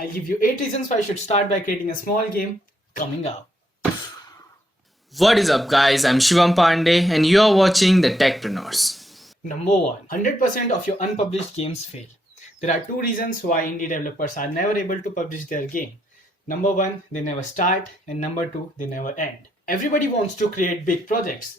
I'll give you 8 reasons why you should start by creating a small game coming up. What is up, guys? I'm Shivam Pandey, and you are watching the Techpreneurs. Number 1, 100% of your unpublished games fail. There are 2 reasons why indie developers are never able to publish their game. Number 1, they never start, and number 2, they never end. Everybody wants to create big projects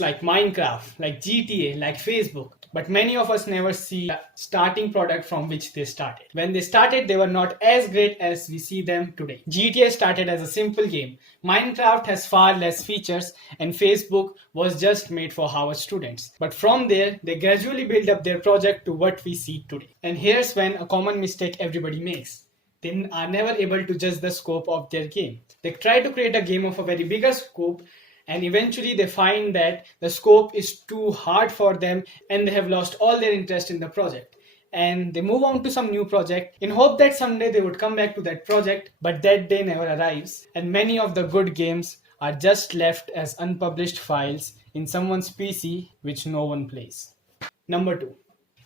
like Minecraft, like GTA, like Facebook. But many of us never see the starting product from which they started. When they started, they were not as great as we see them today. GTA started as a simple game. Minecraft has far less features, and Facebook was just made for Harvard students. But from there, they gradually built up their project to what we see today. And here's when a common mistake everybody makes. They are never able to judge the scope of their game. They try to create a game of a very bigger scope, and eventually they find that the scope is too hard for them and they have lost all their interest in the project. And they move on to some new project in hope that someday they would come back to that project, but that day never arrives. And many of the good games are just left as unpublished files in someone's PC which no one plays. Number 2.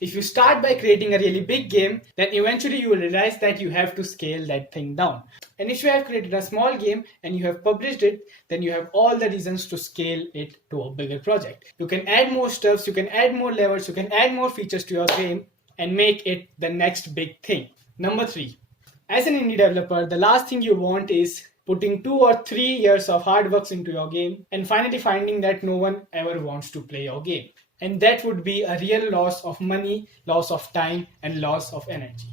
If you start by creating a really big game, then eventually you will realize that you have to scale that thing down. And if you have created a small game and you have published it, then you have all the reasons to scale it to a bigger project. You can add more stuffs, you can add more levels, you can add more features to your game and make it the next big thing. Number 3. As an indie developer, the last thing you want is putting 2 or 3 years of hard work into your game and finally finding that no one ever wants to play your game. And that would be a real loss of money, loss of time, and loss of energy.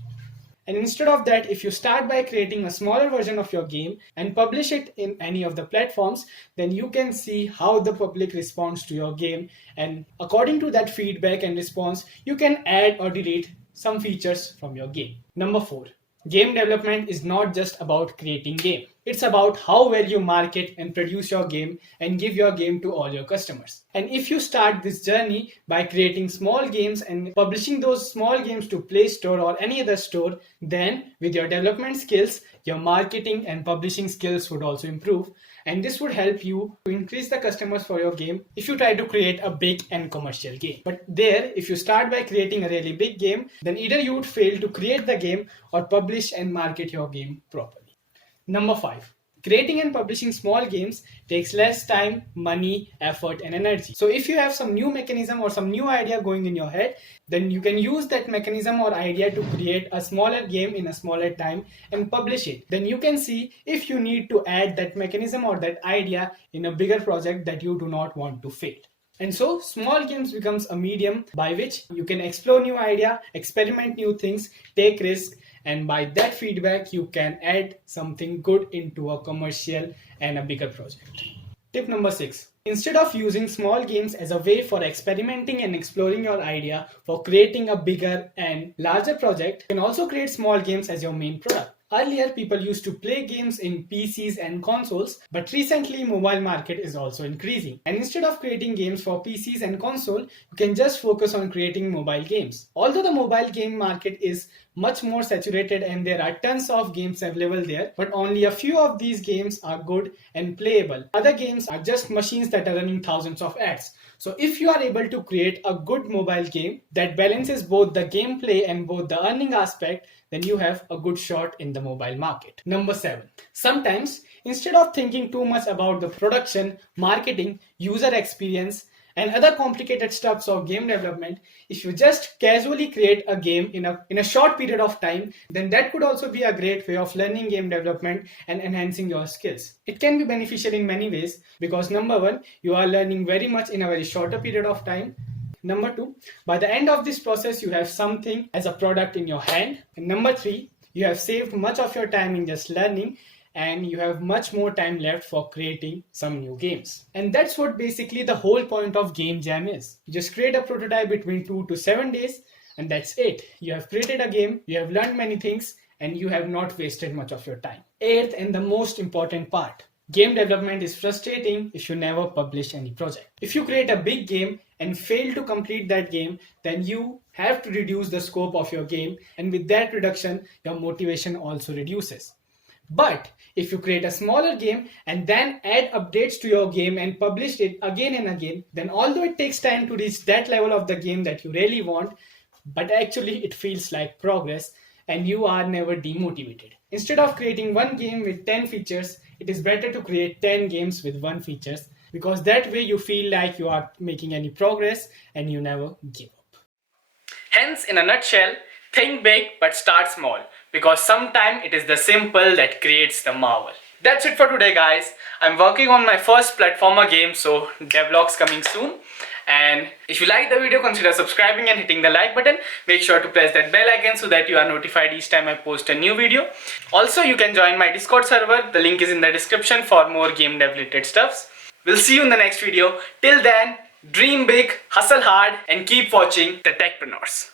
And instead of that, if you start by creating a smaller version of your game and publish it in any of the platforms, then you can see how the public responds to your game. And according to that feedback and response, you can add or delete some features from your game. Number 4. Game development is not just about creating game. It's about how well you market and produce your game and give your game to all your customers. And if you start this journey by creating small games and publishing those small games to Play Store or any other store, then with your development skills, your marketing and publishing skills would also improve. And this would help you to increase the customers for your game if you try to create a big and commercial game. But there, if you start by creating a really big game, then either you would fail to create the game or publish and market your game properly. Number 5. Creating and publishing small games takes less time, money, effort, and energy. So if you have some new mechanism or some new idea going in your head, then you can use that mechanism or idea to create a smaller game in a smaller time and publish it. Then you can see if you need to add that mechanism or that idea in a bigger project that you do not want to fail. And so small games becomes a medium by which you can explore new idea, experiment new things, take risks, and by that feedback you can add something good into a commercial and a bigger project. Tip number 6. Instead of using small games as a way for experimenting and exploring your idea for creating a bigger and larger project, you can also create small games as your main product. Earlier, people used to play games in PCs and consoles, but recently mobile market is also increasing. And instead of creating games for PCs and console, you can just focus on creating mobile games. Although the mobile game market is much more saturated and there are tons of games available there, but only a few of these games are good and playable. Other games are just machines that are running thousands of ads. So if you are able to create a good mobile game that balances both the gameplay and both the earning aspect, then you have a good shot in the mobile market. Number 7. Sometimes, instead of thinking too much about the production, marketing, user experience, and other complicated stuffs of game development, if you just casually create a game in a short period of time, then that could also be a great way of learning game development and enhancing your skills. It can be beneficial in many ways because number 1, you are learning very much in a very shorter period of time. Number 2, by the end of this process, you have something as a product in your hand. And number 3, you have saved much of your time in just learning and you have much more time left for creating some new games. And that's what basically the whole point of Game Jam is. You just create a prototype between 2 to 7 days and that's it. You have created a game, you have learned many things and you have not wasted much of your time. 8th and the most important part. Game development is frustrating if you never publish any project. If you create a big game and fail to complete that game, then you have to reduce the scope of your game, and with that reduction, your motivation also reduces. But if you create a smaller game and then add updates to your game and publish it again and again, then although it takes time to reach that level of the game that you really want, but actually it feels like progress and you are never demotivated. Instead of creating one game with 10 features, it is better to create 10 games with one features, because that way you feel like you are making any progress and you never give up. Hence, in a nutshell, think big but start small, because sometimes it is the simple that creates the marvel. That's it for today, guys. I'm working on my first platformer game, so Devlog's coming soon. And if you like the video, consider subscribing and hitting the like button. Make sure to press that bell icon so that you are notified each time I post a new video. Also, you can join my Discord server. The link is in the description for more game dev related stuffs. We'll see you in the next video. Till then, dream big, hustle hard, and keep watching The Techpreneurs.